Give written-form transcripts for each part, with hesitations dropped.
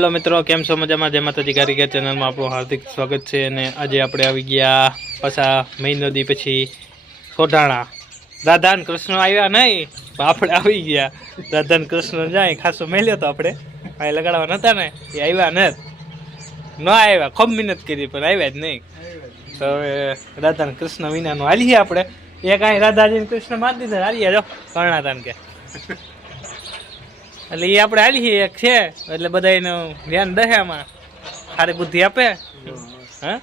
Hello મિત્રો, કેમ છો? મજામાં? જય માતાજી કારીગર ચેનલમાં આપણું હાર્દિક સ્વાગત છે. અને આજે આપણે આવી ગયા પાછા મહિનો દી પછી સોઢાણા. રાધા ને કૃષ્ણ આવ્યા નહીં, આપણે આવી ગયા. રાધા ને કૃષ્ણ જાય ખાસો મેલ્યો તો આપણે અહીં લગાડવા નતા ને, એ આવ્યા ને ન આવ્યા. ખૂબ મહેનત કરી પણ આવ્યા જ નહીં. તો હવે રાધા ને કૃષ્ણ વિનાનું હાલીએ આપણે. એક અહીં રાધાજી ને કૃષ્ણ મારી દીધા, હાલીએ જો કર્ણાતાન કે એટલે એ આપણે હાલી એક છે એટલે બધા એનું ધ્યાન દે આમાં, સારી બુદ્ધિ આપે. હા,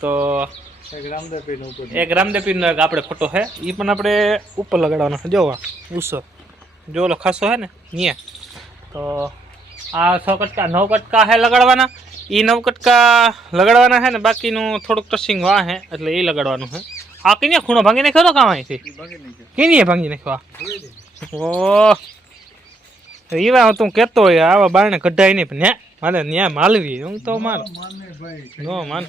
તો એક રામદેવ નો એક આપણે ફોટો છે, એ પણ આપણે ઉપર લગાડવાનો છે. જોવા ઉસો જો ઓલો ખાસો છે ને ત્યાં. તો આ 6 કટકા 9 કટકા છે લગાડવાના. એ 9 કટકા લગાડવાના છે ને બાકીનું થોડુંક ટસિંગ વા છે એટલે એ લગાડવાનું છે. આ કઈ ખૂણો ભાંગી નાખ્યો તો કામ અહીંથી કઈ ભાંગી નાખ્યો. ઓહ, એવા તું કેતો હોય આવા બારણે કઢાય નહીં, પણ મારે ન્યા માલવી હું તો માર નો માન.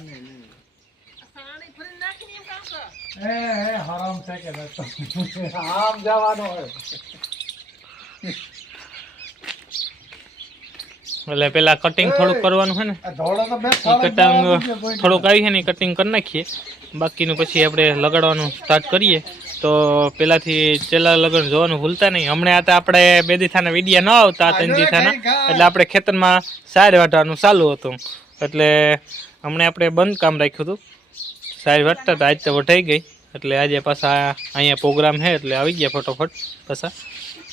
એટલે પેલા કટિંગ થોડુંક કરવાનું છે ને, કટિંગ થોડુંક આવી છે ને કટિંગ કરી નાખીએ. બાકીનું પછી આપણે લગાડવાનું સ્ટાર્ટ કરીએ. તો પેલાથી ચેલા લગન જોવાનું ભૂલતા નહીં. હમણાં આ આપણે 2 દીથાના વિડીયા ન આવતા, 3 દીથાના, એટલે આપણે ખેતરમાં સાર વાટવાનું ચાલુ હતું. એટલે હમણાં આપણે બંધ કામ રાખ્યું હતું, સાર વાટતા હતા. આજ તો વઢાઈ ગઈ એટલે આજે પાછા અહીંયા પ્રોગ્રામ છે એટલે આવી ગયા ફટોફટ પાછા.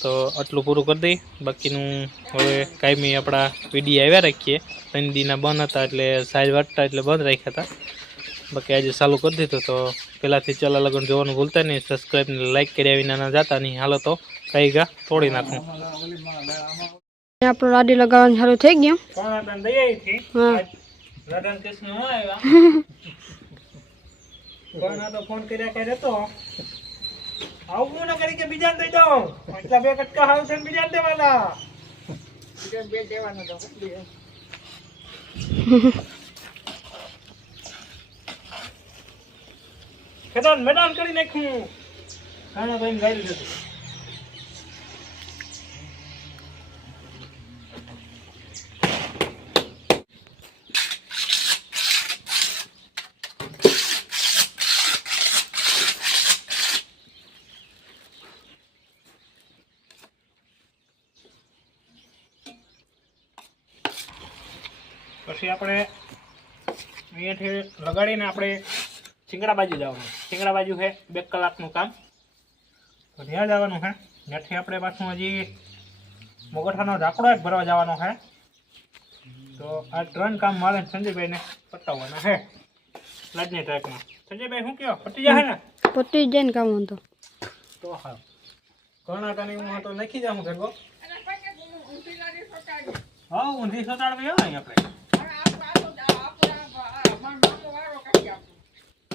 તો આટલું પૂરું કરી દઈએ. બાકીનું હવે કાયમી આપણા વિડીયા આવ્યા રાખીએ. 3 દીના બંધ હતા એટલે સાર વાટતા એટલે બંધ રાખ્યા હતા. બાકી આજે ચાલુ કરી દીધું. તો પેલાથી ચલા લગન જોવાનું ભૂલતા નહીં. સબસ્ક્રાઈબ ને લાઈક કર્યા વિના ના જતા નહીં. હાલો તો કઈ ગા તોડી નાખું. આપણો રાડી લગાવવાનું ચાલુ થઈ ગયું. રાધા કૃષ્ણ ન આવ્યા પણ તો ફોન કર્યા કરે તો આવું ન કરી કે બીજાને દઈ દઉં. એટલા 2 કટકા હાલ છે બીજાને દેવાના. બીજાને 2 દેવાના તો ખેતર મેદાન કરી નાખ્યું. ખાના ભાઈ ગાઈ દીધું. પછી આપણે અહીંયાથી લગાડીને આપણે સિંગડા બાજુ જવાનું. સિંગડા બાજુ છે 2 કલાકનું કામ. તો ત્યાં જવાનું છે. ત્યાંથી આપણે પાછું હજી મોગઠાનો ઝાકડો એક ભરવા જવાનો છે. તો આ 3 કામ મારે સંજયભાઈને પતાવવાના છે લાજની ટ્રેકમાં. સંજયભાઈ શું કહો, પતી જાય ને? પતી જાય ને કામ તો હા, કર્ણાટકની હું તો નાખી જાઉં ઘરકો. હા, ઊંધી સોટાડવી આવે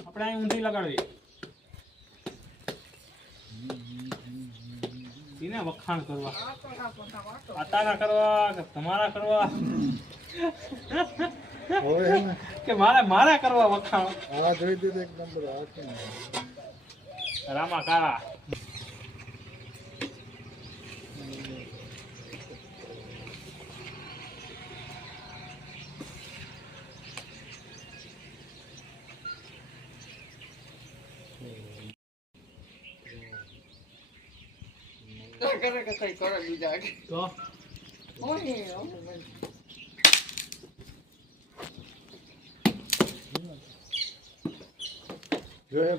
આપણે અહીં ઊંધી લગાડવી. એને વખાણ કરવા, આતાના કરવા કે તમારા કરવા કે મારા કરવા વખાણ. રામા કાળા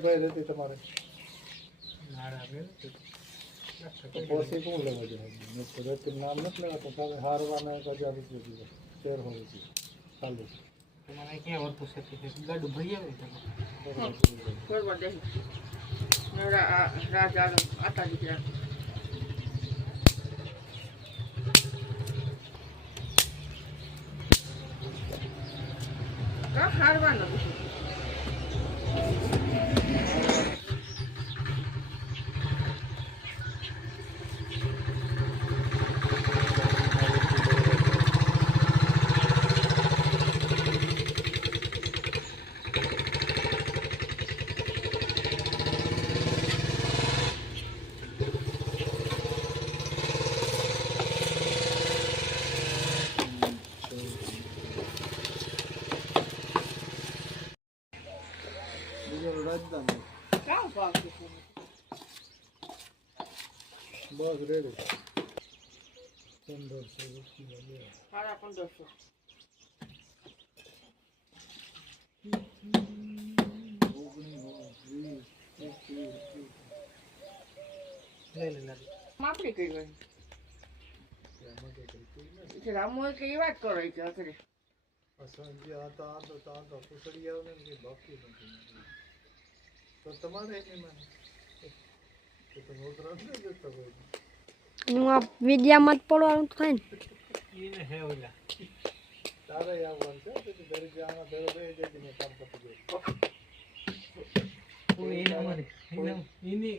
ભાઈ રહેતી તમારે પોસી કોણ લેવા જાય? રેતી નામ નથી લેવાતું. તમે હારવાના 1000 રૂપિયા 1300 રૂપિયા ચાલુ. તમારે ક્યાં વધુ છે ગાડું ભરી આવે હારવાનો બસ રેડી 1500 રૂપિયા 1500 માપણી કરવાની રામો કઈ વાત કરો છે આખરે સંજય આ તો પૂછડી આવે ને બાકી નથી તો તમારે એની મને તો નોતરા ન જતો હોય હું આ વિદ્યામાં જ પડવાનું તો થાય ને એને હે ઓલા તારે આવવાનું છે તો દરેક જાણા દરે બે જઈને કામ કરતું જાય કોઈ એના મારે એને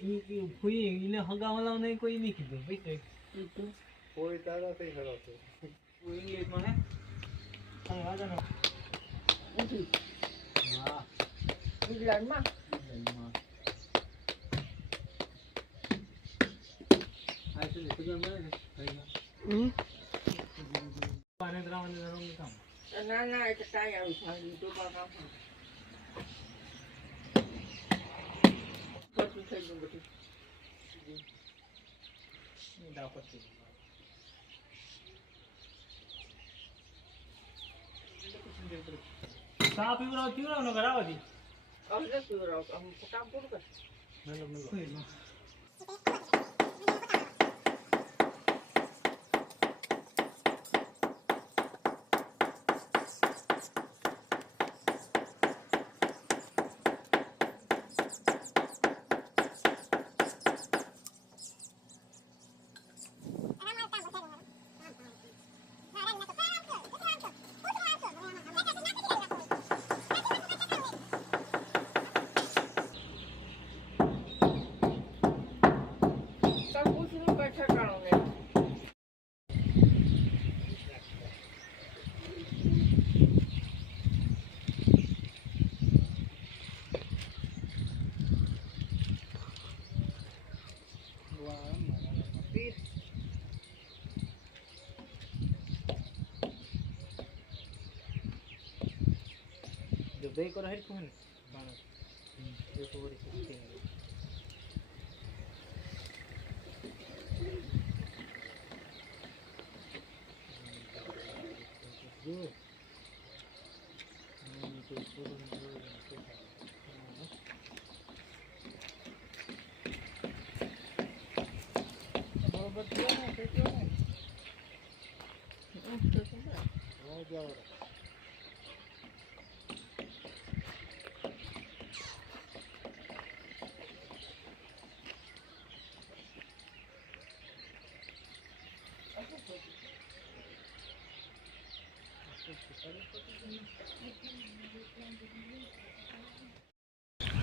કોઈ એને હગાવાલા નહીં કોઈ નહીં કીધું ભાઈ કોઈ તારા કઈ ખરાબ છે કોઈ ઇંગ્લિશમાં હે હા વાગનો હા ગુજરાતમાં આ તો સુગર મળે ને પાને દ્રાવણ નું કામ ના ના એ તો કાંઈ આવી સાંજે તો કામ બધું થઈ ગયું બધું ચા પીવડાવ પીવડાવ ને કરાવો દી હવે પીવડાવ આમ કામ પૂરું કર દે કરો હેડ કોને બાણા એ તો વરી કે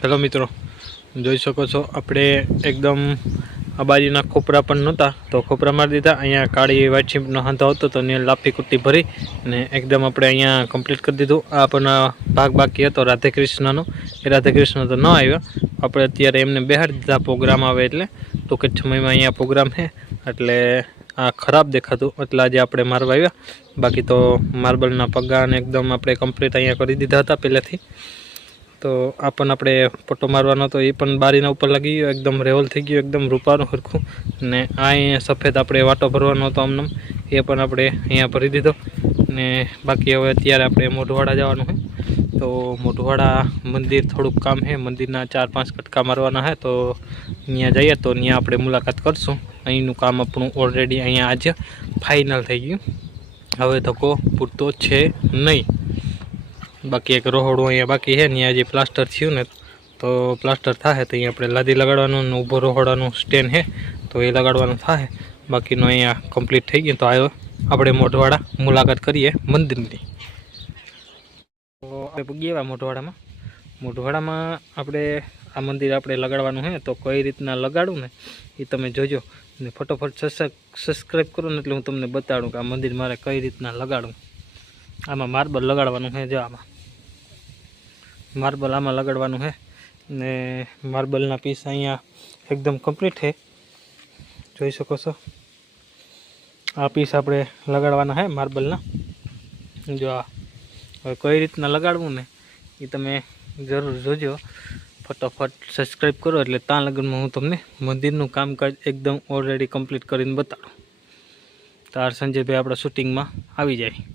હેલો મિત્રો, જોઈ શકો છો આપણે એકદમ આ બાજુના ખોપરા પણ નહોતા તો ખોપરા મારી દીધા. અહીંયા કાળી વાટસીનો હાંધો હતો તો એને લાપી કુટ્ટી ભરી ને એકદમ આપણે અહીંયા કમ્પ્લીટ કરી દીધું. આ પણ ભાગ બાકી હતો રાધે કૃષ્ણનો, એ રાધે કૃષ્ણ તો ન આવ્યા. આપણે અત્યારે એમને બેહાડી દીધા પ્રોગ્રામ આવે એટલે ટૂંક જ સમયમાં અહીંયા પ્રોગ્રામ છે એટલે આ ખરાબ દેખાતું એટલે આજે આપણે મારવા આવ્યા. બાકી તો માર્બલના પગ્ગાને એકદમ આપણે કમ્પ્લીટ અહીંયા કરી દીધા હતા પહેલાંથી. તો આ પણ આપણે પટ્ટો મારવાનો હતો એ પણ બારીના ઉપર લાગી ગયો, એકદમ રેવલ થઈ ગયું, એકદમ રૂપારું સરખું. ને આ અહીંયા સફેદ આપણે વાટો ભરવાનો હતો આમને, એ પણ આપણે અહીંયા ભરી દીધો. ને બાકી હવે અત્યારે આપણે મોઢવાડા જવાનું છે તો મોઢવાડા મંદિર થોડુંક કામ છે, મંદિરના 4-5 કટકા મારવાના છે તો ત્યાં જઈએ તો ત્યાં આપણે મુલાકાત કરશું. અહીંનું કામ આપણું ઓલરેડી અહીંયા આજે ફાઇનલ થઈ ગયું, હવે ધક્કો પૂરતો છે નહીં. બાકી એક રોહડું અહીંયા બાકી છે, ત્યાં જે પ્લાસ્ટર થયું ને તો પ્લાસ્ટર થાય તો અહીંયા આપણે લાદી લગાડવાનું ને ઊભો રોહડાનું સ્ટેન્ડ છે તો એ લગાડવાનું થાય. બાકીનું અહીંયા કમ્પ્લીટ થઈ ગયું તો આવ્યો આપણે મોઢવાડા મુલાકાત કરીએ મંદિરની. તો આપણે પૂગીએ એવા મોઢવાડામાં આપણે આ મંદિર આપણે લગાડવાનું છે તો કઈ રીતના લગાડું ને એ તમે જોજો ને ફટોફટ સબસ્ક્રાઈબ કરો ને એટલે હું તમને બતાડું કે આ મંદિર મારે કઈ રીતના લગાડું. આમાં માર્બલ લગાડવાનું છે, જો આમાં માર્બલ આમાં લગાડવાનું છે ને માર્બલના પીસ અહીંયા એકદમ કમ્પ્લીટ છે, જોઈ શકો છો. આ પીસ આપણે લગાડવાના છે માર્બલના. જો આ હવે કઈ રીતના લગાડવું ને એ તમે જરૂર જોજો, ફટાફટ સબસ્ક્રાઈબ કરો એટલે ત્યાં લગનમાં હું તમને મંદિરનું કામકાજ એકદમ ઓલરેડી કમ્પ્લીટ કરીને બતાડું. તાર સંજયભાઈ આપણા શૂટિંગમાં આવી જાય.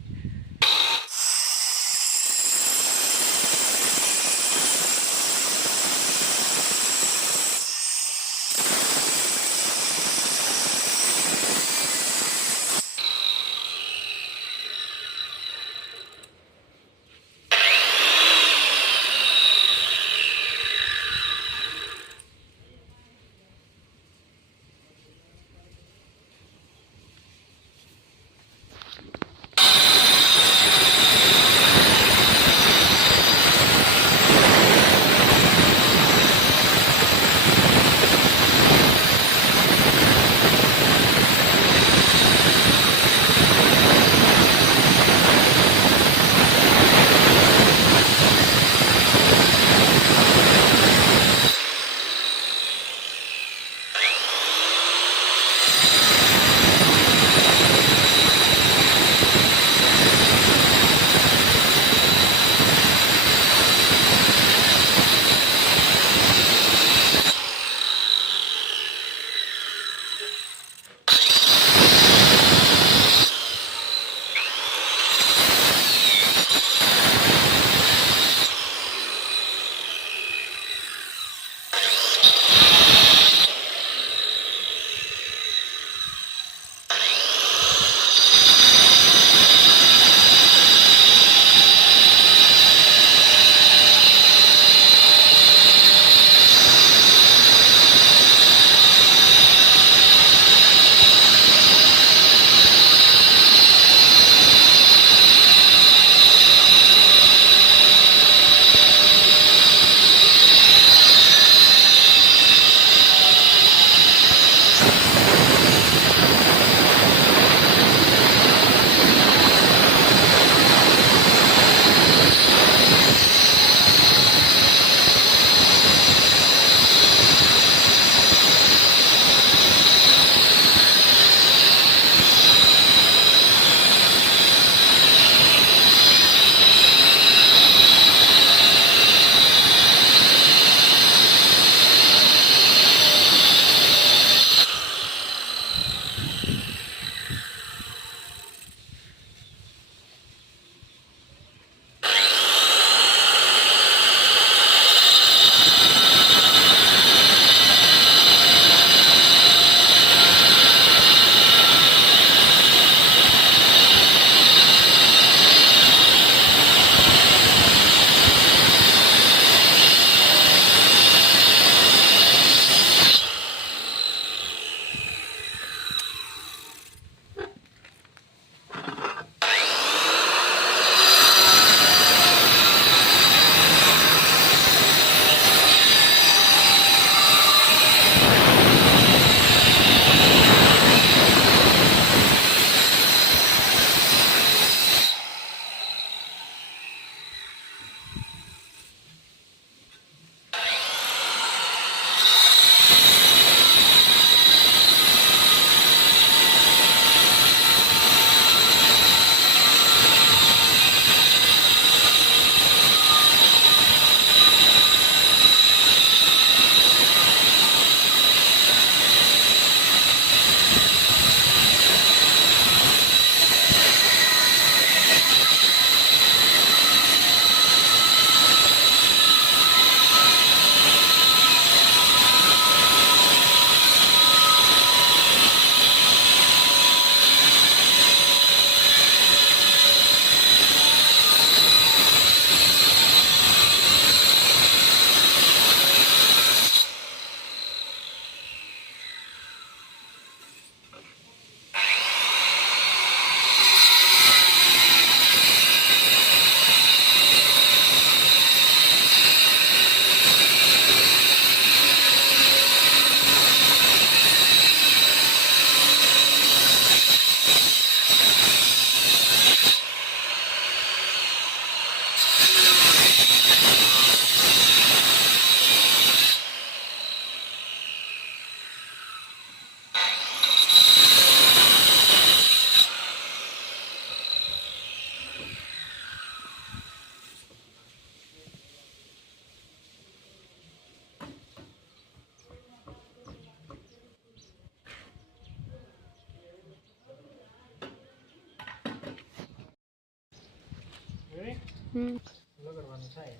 લગાડવાનું થાય.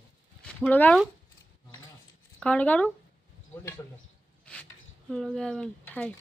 હું લગાડું હા, કાં લગાડું બોડી સલ્લો. લગાડવાનું થાય.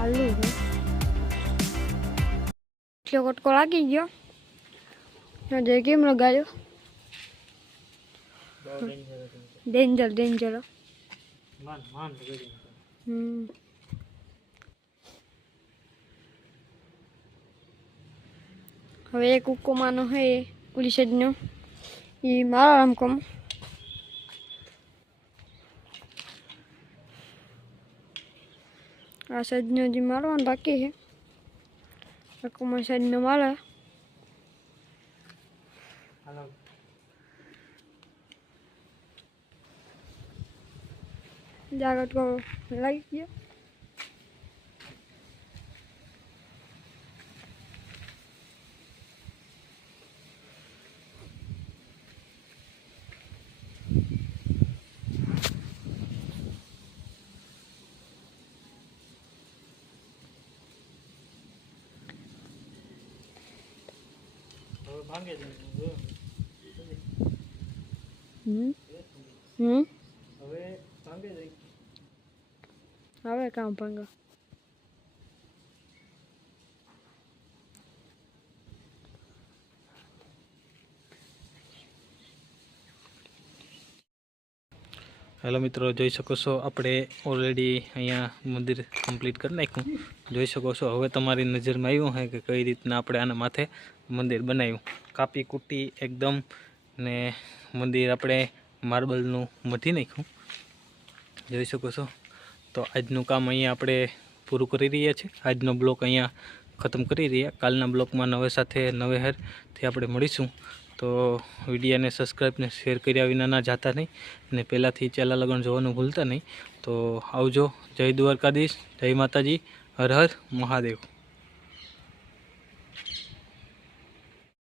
ચાલુ છે. એટલો કટકો લાગી ગયો. જે કેમ લગાડ્યો? Danger danger. માન માન લગાડી. હવે એક ઉક્કોમાંનો હે ઓલી સાઈડનો એ મારા રામકોમ. આ સાઈડનો જે મારવાનું બાકી છે. ઉક્કોમાં સાઈડનો મારે. હાલો. જાગટ કરો લાગી ગયો. હવે ભાંગે જ હવે ભાંગે જ. હવે કામ ભાંગો. હેલો મિત્રો, જોઈ શકો છો આપણે ઓલરેડી અહીંયા મંદિર કમ્પ્લીટ કરી નાખ્યું. જોઈ શકો છો. હવે તમારી નજરમાં આવ્યું છે કે કઈ રીતના આપણે આના માથે મંદિર બનાવ્યું. કાપી કૂટી એકદમ ને મંદિર આપણે માર્બલનું મઢી નાખ્યું. જોઈ શકો છો. તો આજનું કામ અહીંયા આપણે પૂરું કરી રહ્યા છીએ. આજનો બ્લોક અહીંયા ખતમ કરી રહ્યા. કાલના બ્લોકમાં નવે સાથે નવે હેરથી આપણે મળીશું. તો વિડીયોને સબસ્ક્રાઈબ ને શેર કર્યા વિના ના જાતા નહીં, અને પહેલાંથી ચેલા લગન જોવાનું ભૂલતા નહીં. તો આવજો. જય દ્વારકાધીશ, જય માતાજી, હર હર મહાદેવ.